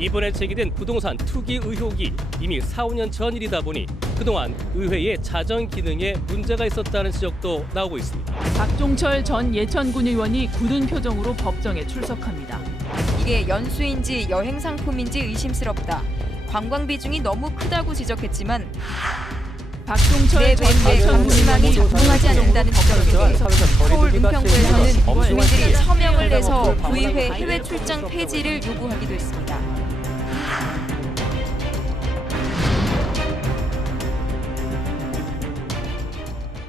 이번에 제기된 부동산 투기 의혹이 이미 4, 5년 전 일이다 보니 그동안 의회의 자정 기능에 문제가 있었다는 지적도 나오고 있습니다. 박종철 전 예천군 의원이 굳은 표정으로 법정에 출석합니다. 이게 연수인지 여행 상품인지 의심스럽다. 관광 비중이 너무 크다고 지적했지만 박종철 전 내 예천군 정치망이 의원이 작동하지 않는다는 지적에 대해 서울 은평구에서는 주민들이 서명을 내서 구의회 해외 출장 폐지를 요구하기도 했습니다.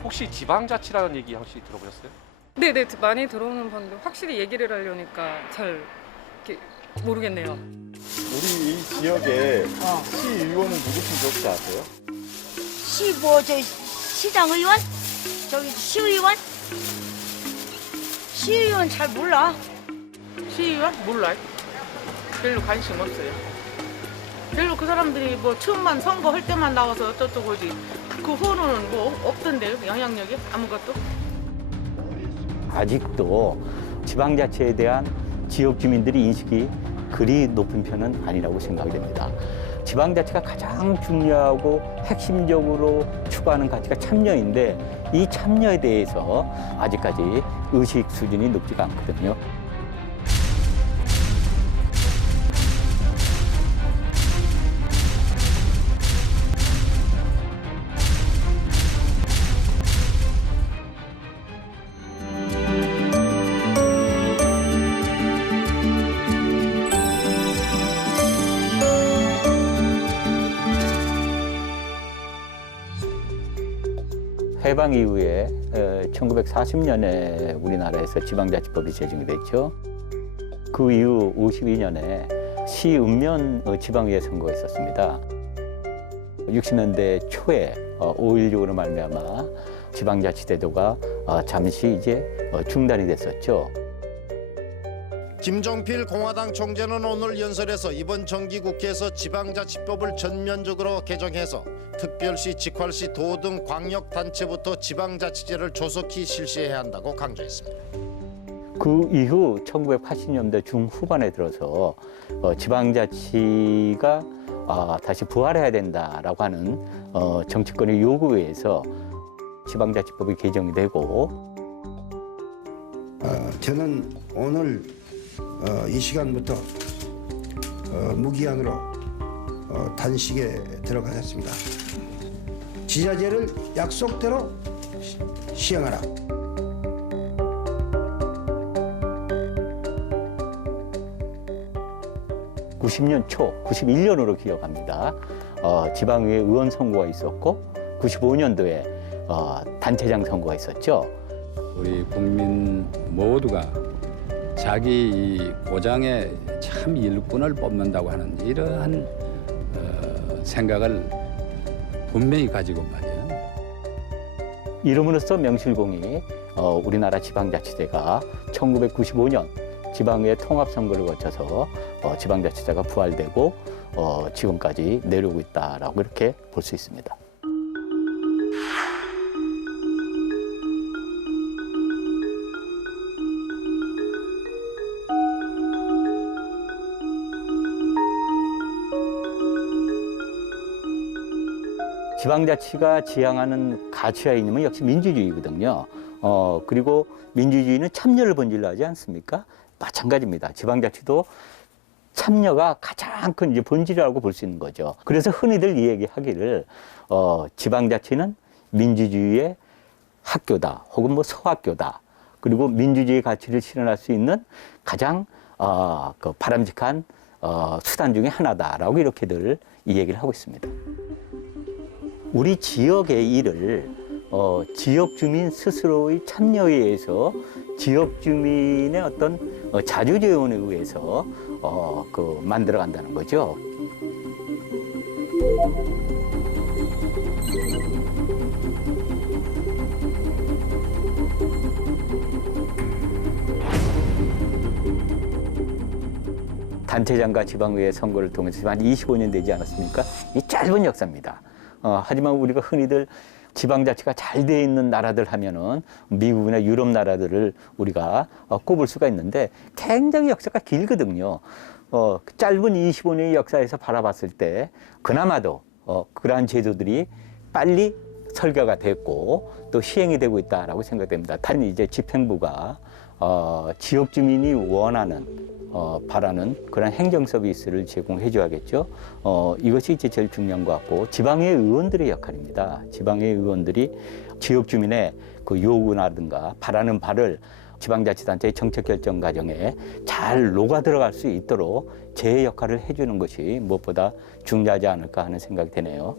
혹시 지방자치라는 얘기 혹시 들어보셨어요? 네네 많이 들어오는 건데 확실히 얘기를 하려니까 잘 이렇게 모르겠네요. 우리 이 지역에 시의원은 누구신지 혹시 아세요? 시장 의원? 저기 시의원? 시의원 잘 몰라. 시의원? 몰라요. 별로 관심 없어요. 별로 그 사람들이 뭐 처음만 선거할 때만 나와서 어쩌고 하지 그 후로는 뭐 없던데요? 영향력이? 아무것도? 아직도 지방자치에 대한 지역 주민들의 인식이 그리 높은 편은 아니라고 생각이 됩니다. 지방자치가 가장 중요하고 핵심적으로 추구하는 가치가 참여인데 이 참여에 대해서 아직까지 의식 수준이 높지가 않거든요. 해방 이후에 1940년에 우리나라에서 지방자치법이 제정이 됐죠. 그 이후 52년에 시읍면 지방의회 선거가 있었습니다. 60년대 초에 5.16으로 말미암아 지방자치제도가 잠시 이제 중단이 됐었죠. 김종필 공화당 총재는 오늘 연설에서 이번 정기국회에서 지방자치법을 전면적으로 개정해서 특별시, 직할시, 도 등 광역단체부터 지방자치제를 조속히 실시해야 한다고 강조했습니다. 그 이후 1980년대 중후반에 들어서 지방자치가 다시 부활해야 된다라고 하는 정치권의 요구에 의해서 지방자치법이 개정이 되고 저는 오늘 이 시간부터 무기한으로 단식에 들어가겠습니다. 지자체를 약속대로 시행하라. (90년) 초, 91년으로 기억합니다. 지방의회 의원 선거가 있었고 95년도에 단체장 선거가 있었죠. 우리 국민 모두가 자기 이 고장에 참 일꾼을 뽑는다고 하는 이러한 생각을 분명히 가지고 말이에요. 이름으로써 명실공히 우리나라 지방자치제가 1995년 지방의회 통합선거를 거쳐서 지방자치제가 부활되고 지금까지 내려오고 있다라고 이렇게 볼 수 있습니다. 지방자치가 지향하는 가치와 이념은 역시 민주주의거든요. 그리고 민주주의는 참여를 본질로 하지 않습니까? 마찬가지입니다. 지방자치도 참여가 가장 큰 이제 본질이라고 볼 수 있는 거죠. 그래서 흔히들 이 얘기하기를 지방자치는 민주주의의 학교다, 혹은 뭐 서학교다. 그리고 민주주의 가치를 실현할 수 있는 가장 바람직한 수단 중에 하나다라고 이렇게들 이 얘기를 하고 있습니다. 우리 지역의 일을 지역 주민 스스로의 참여에 의해서 지역 주민의 어떤 자주재원에 의해서 만들어간다는 거죠. 단체장과 지방의회 선거를 통해서 한 25년 되지 않았습니까? 이 짧은 역사입니다. 하지만 우리가 흔히들 지방자치가 잘 돼 있는 나라들 하면은 미국이나 유럽 나라들을 우리가 꼽을 수가 있는데 굉장히 역사가 길거든요. 짧은 25년의 역사에서 바라봤을 때 그나마도 그러한 제도들이 빨리 설계가 됐고 또 시행이 되고 있다라고 생각됩니다. 단 이제 집행부가 지역 주민이 원하는 바라는 그런 행정 서비스를 제공해 줘야겠죠. 이것이 이제 제일 중요한 것 같고 지방의 의원들의 역할입니다. 지방의 의원들이 지역 주민의 그 요구라든가 바라는 바를 지방자치단체의 정책 결정 과정에 잘 녹아 들어갈 수 있도록 제 역할을 해주는 것이 무엇보다 중요하지 않을까 하는 생각이 드네요.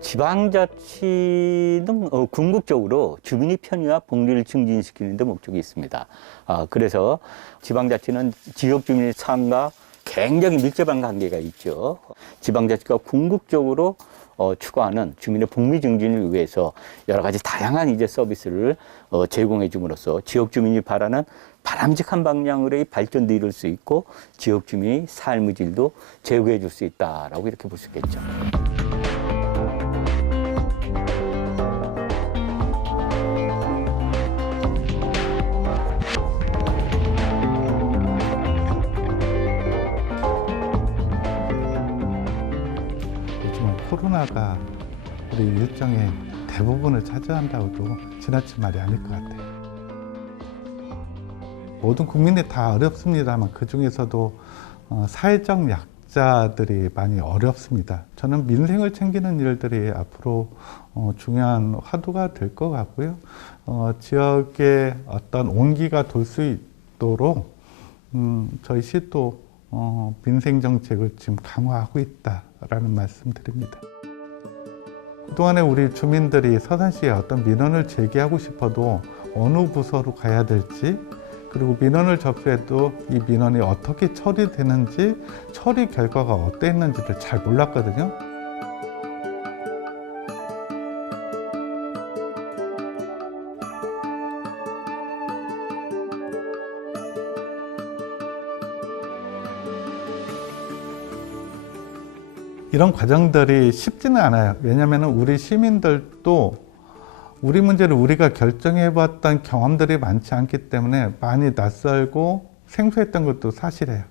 지방자치는 궁극적으로 주민의 편의와 복리를 증진시키는 데 목적이 있습니다. 그래서 지방자치는 지역 주민의 삶과 굉장히 밀접한 관계가 있죠. 지방자치가 궁극적으로 추구하는 주민의 복리 증진을 위해서 여러 가지 다양한 이제 서비스를 제공해 줌으로써 지역 주민이 바라는 바람직한 방향으로의 발전도 이룰 수 있고 지역 주민의 삶의 질도 제고해 줄 수 있다라고 이렇게 볼 수 있겠죠. 코로나가 우리 일정의 대부분을 차지한다고도 지나친 말이 아닐 것 같아요. 모든 국민이 다 어렵습니다만 그 중에서도 사회적 약자들이 많이 어렵습니다. 저는 민생을 챙기는 일들이 앞으로 중요한 화두가 될 것 같고요. 지역에 어떤 온기가 돌 수 있도록 저희 시도 민생 정책을 지금 강화하고 있다라는 말씀드립니다. 그동안에 우리 주민들이 서산시에 어떤 민원을 제기하고 싶어도 어느 부서로 가야 될지, 그리고 민원을 접수해도 이 민원이 어떻게 처리되는지, 처리 결과가 어땠는지를 잘 몰랐거든요. 이런 과정들이 쉽지는 않아요. 왜냐하면 우리 시민들도 우리 문제를 우리가 결정해봤던 경험들이 많지 않기 때문에 많이 낯설고 생소했던 것도 사실이에요.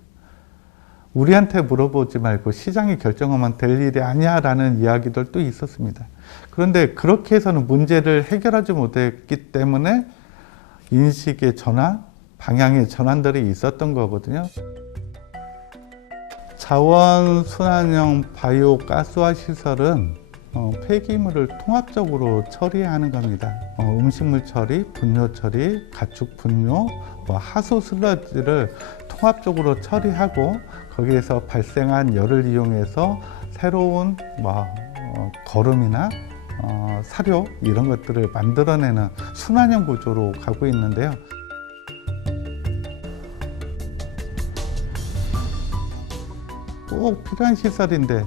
우리한테 물어보지 말고 시장이 결정하면 될 일이 아니야 라는 이야기들도 있었습니다. 그런데 그렇게 해서는 문제를 해결하지 못했기 때문에 인식의 전환, 방향의 전환들이 있었던 거거든요. 자원순환형 바이오 가스화 시설은 폐기물을 통합적으로 처리하는 겁니다. 음식물 처리, 분뇨 처리, 가축 분뇨, 하수 슬러지를 통합적으로 처리하고 거기에서 발생한 열을 이용해서 새로운 거름이나 사료 이런 것들을 만들어내는 순환형 구조로 가고 있는데요. 꼭 필요한 시설인데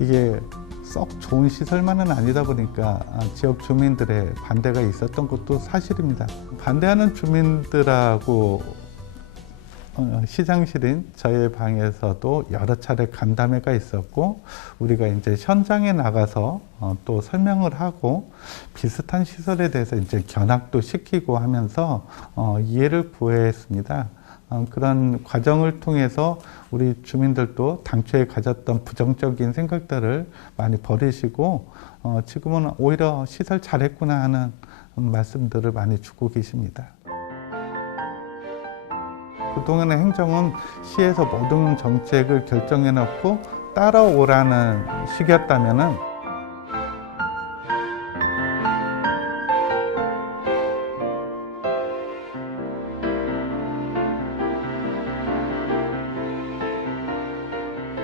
이게 썩 좋은 시설만은 아니다 보니까 지역 주민들의 반대가 있었던 것도 사실입니다. 반대하는 주민들하고 시장실인 저희 방에서도 여러 차례 간담회가 있었고, 우리가 이제 현장에 나가서 또 설명을 하고 비슷한 시설에 대해서 이제 견학도 시키고 하면서 이해를 구했습니다. 그런 과정을 통해서 우리 주민들도 당초에 가졌던 부정적인 생각들을 많이 버리시고 지금은 오히려 시설 잘했구나 하는 말씀들을 많이 주고 계십니다. 그동안의 행정은 시에서 모든 정책을 결정해 놓고 따라오라는 식이었다면은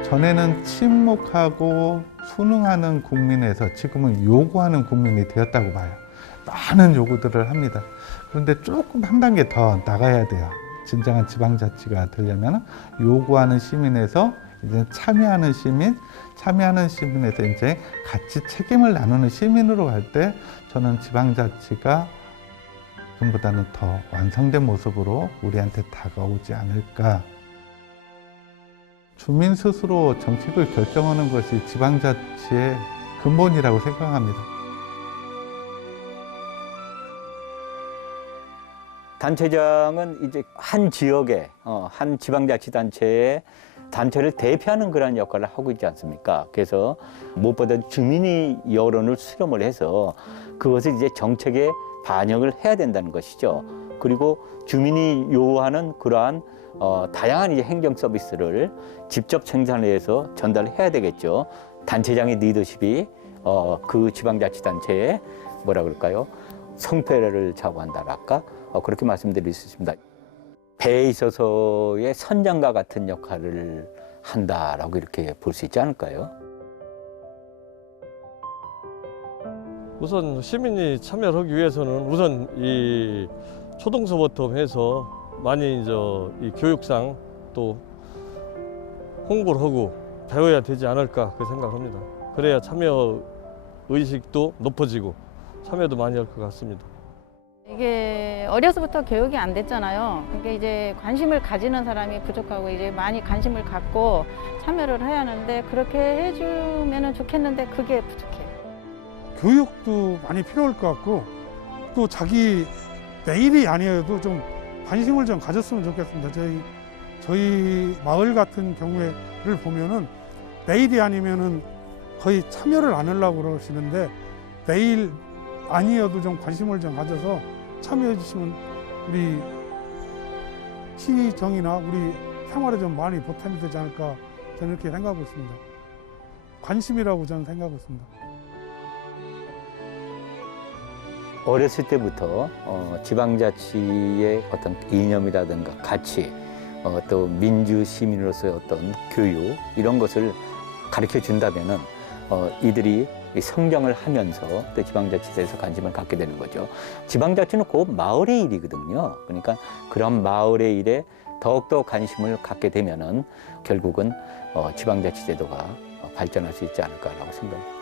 전에는 침묵하고 순응하는 국민에서 지금은 요구하는 국민이 되었다고 봐요. 많은 요구들을 합니다. 그런데 조금 한 단계 더 나가야 돼요. 진정한 지방자치가 되려면 요구하는 시민에서 이제 참여하는 시민에서 이제 같이 책임을 나누는 시민으로 갈 때 저는 지방자치가 지금보다는 더 완성된 모습으로 우리한테 다가오지 않을까. 주민 스스로 정책을 결정하는 것이 지방자치의 근본이라고 생각합니다. 단체장은 이제 한 지역에 한 지방자치단체의 단체를 대표하는 그런 역할을 하고 있지 않습니까? 그래서 무엇보다 주민의 여론을 수렴을 해서 그것을 이제 정책에 반영을 해야 된다는 것이죠. 그리고 주민이 요구하는 그러한 다양한 이제 행정 서비스를 직접 생산해서 전달해야 되겠죠. 단체장의 리더십이 그 지방자치단체에 뭐라 그럴까요? 성패를 좌우한다랄까? 그렇게 말씀드릴 수 있습니다. 배에 있어서의 선장과 같은 역할을 한다라고 이렇게 볼 수 있지 않을까요? 우선 시민이 참여를 하기 위해서는 우선 이 초등서부터 해서 많이 이제 이 교육상 또 홍보를 하고 배워야 되지 않을까 그 생각합니다. 그래야 참여 의식도 높아지고 참여도 많이 할 것 같습니다. 이게 어려서부터 교육이 안 됐잖아요. 그러니까 이제 관심을 가지는 사람이 부족하고 이제 많이 관심을 갖고 참여를 해야 하는데 그렇게 해주면 좋겠는데 그게 부족해요. 교육도 많이 필요할 것 같고 또 자기 내일이 아니어도 좀 관심을 좀 가졌으면 좋겠습니다. 저희 마을 같은 경우에를 보면은 내일이 아니면은 거의 참여를 안 하려고 그러시는데 내일 아니어도 좀 관심을 좀 가져서 참여해 주시면 우리 시정이나 우리 생활에 좀 많이 보탬이 되지 않을까 저는 이렇게 생각하고 있습니다. 관심이라고 저는 생각하고 있습니다. 어렸을 때부터 지방자치의 어떤 이념이라든가 가치, 또 민주 시민으로서의 어떤 교육 이런 것을 가르쳐 준다면은 이들이 성장을 하면서 또 지방자치에 대해서 관심을 갖게 되는 거죠. 지방자치는 곧 마을의 일이거든요. 그러니까 그런 마을의 일에 더욱더 관심을 갖게 되면은 결국은 지방자치 제도가 발전할 수 있지 않을까라고 생각합니다.